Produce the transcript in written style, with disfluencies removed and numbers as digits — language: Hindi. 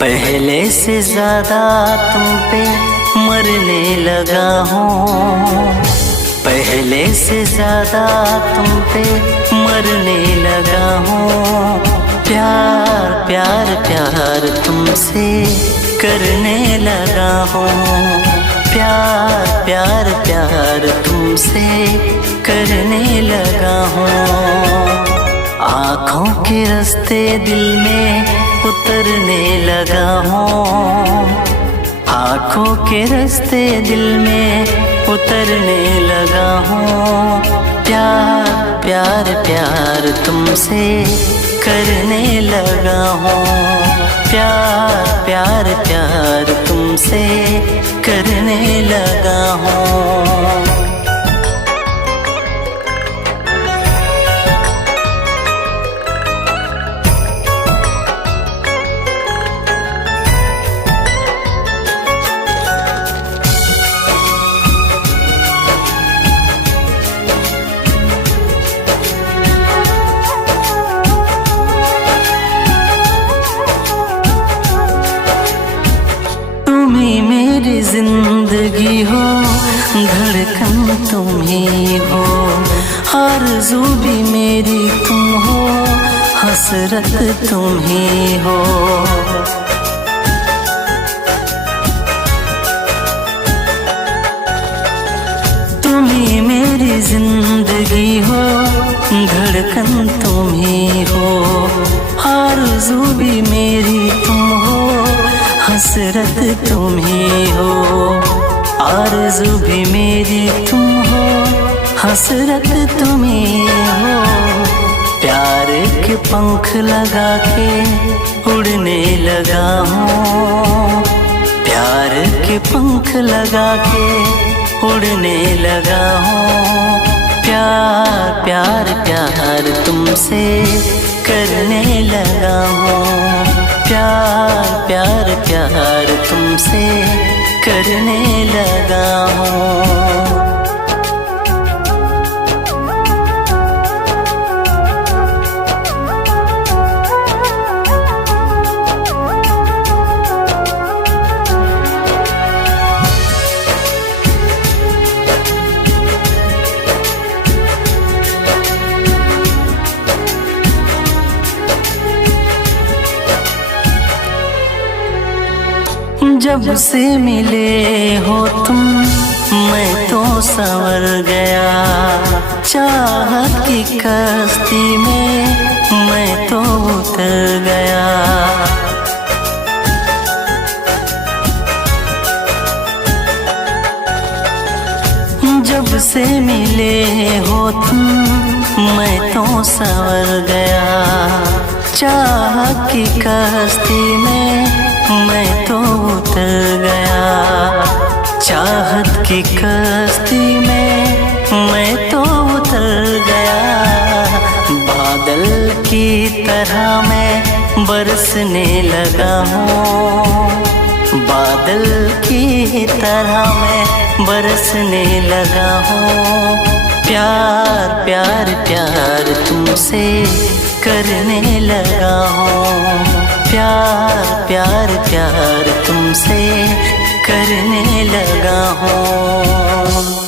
पहले से ज्यादा तुम पे मरने लगा हूँ, पहले से ज्यादा तुम पे मरने लगा हूँ। प्यार प्यार प्यार तुमसे करने लगा हूँ, प्यार प्यार प्यार तुमसे करने लगा हूँ। आँखों के रास्ते दिल में उतरने लगा हूँ, आँखों के रास्ते दिल में उतरने लगा हूँ। प्यार प्यार प्यार तुमसे करने लगा हूँ, प्यार प्यार प्यार तुमसे करने लगा हूँ। मेरी जिंदगी हो, धड़कन तुम ही हो, आरज़ू भी मेरी तुम हो, हसरत तुम ही हो। तुम ही मेरी जिंदगी हो, धड़कन तुम ही हो, आरज़ू भी मेरी तुम हो, हसरत तुम ही हो। आरज़ू भी मेरी तुम हो, हसरत तुम ही हो। प्यार के पंख लगा के उड़ने लगा हूँ, प्यार के पंख लगा के उड़ने लगा हूँ। प्यार प्यार प्यार तुमसे करने लगा हूँ, प्यार प्यार प्यार तुमसे करने लगा हूँ। जब से मिले हो तुम मैं तो संवर गया, चाहत की कश्ती में मैं तो उतर गया। जब से मिले हो तुम मैं तो संवर गया, चाहत की कश्ती में मैं तो उतर गया। चाहत की कश्ती में मैं तो उतर गया। बादल की तरह मैं बरसने लगा हूँ, बादल की तरह मैं बरसने लगा हूँ। प्यार प्यार प्यार तुमसे करने लगा हूँ, प्यार प्यार प्यार तुमसे करने लगा हूँ।